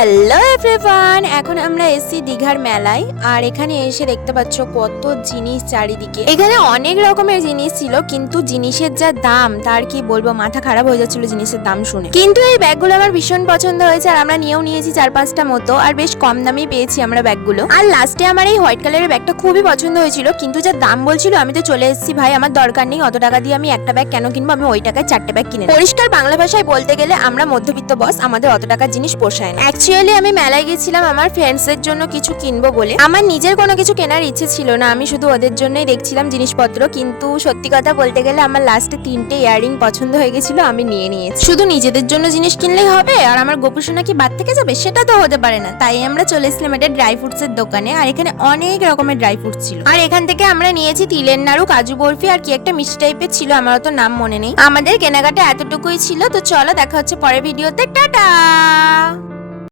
Hello everyone, এখন আমরা এসেছি দীঘার মেলায়। আর এখানে এসে দেখতে পাচ্ছ কত জিনিস চারিদিকে। এখানে অনেক রকমের জিনিস ছিল, কিন্তু জিনিসের যা দাম তার কি বলবো, মাথা খারাপ হয়ে যাচ্ছিল জিনিসের দাম শুনে। কিন্তু এই ব্যাগগুলো আমার ভীষণ পছন্দ হয়েছে, আর আমরা নিয়েও নিয়েছি 4-5টা মতো, আর বেশ কম দামেই পেয়েছি আমরা ব্যাগগুলো। আর লাস্টে আমার এই হোয়াইট কালারের ব্যাগটা খুবই পছন্দ হয়েছিল, কিন্তু যা দাম বলছিল আমি তো চলে এসেছি ভাই, আমার দরকার নেই অত টাকা দিয়ে আমি একটা ব্যাগ কেন কিনবো, আমি ওই টাকায় 4টে ব্যাগ কিনে। পরিষ্কার বাংলা ভাষায় বলতে গেলে আমরা মধ্যবিত্ত বস, আমাদের অত টাকার জিনিস পোষায় না। অ্যাকচুয়ালি আমি মেলায় গেছিলাম আমার ফ্রেন্ডসদের জন্য কিছু কিনবো বলে, আমার নিজের কোনো কিছু কেনার ইচ্ছে ছিল না, আমি শুধু ওদের জন্যই দেখছিলাম জিনিসপত্র। কিন্তু সত্যি কথা বলতে গেলে আমার লাস্টে 3টে ইয়াররিং পছন্দ হয়ে গেছিল, আমি নিয়ে নিয়েছি। শুধু নিজেদের জন্য জিনিস কিনলেই হবে আর আমার গোপুসোনা কি বাদ থেকে যাবে, সেটা তো হতে পারে না। তাই আমরা চলে এসেছিলাম একটা ড্রাই ফ্রুটস এর দোকানে, আর এখানে অনেক রকমের ড্রাই ফ্রুটস ছিল। আর এখান থেকে আমরা নিয়েছি তিলের নাড়ু, কাজু বরফি, আর কি একটা মিষ্টি টাইপের ছিল, আমার তো নাম মনে নেই। আমাদের কেনাকাটা এতটুকুই ছিল। তো চলো দেখা হচ্ছে পরের ভিডিওতে, টাটা।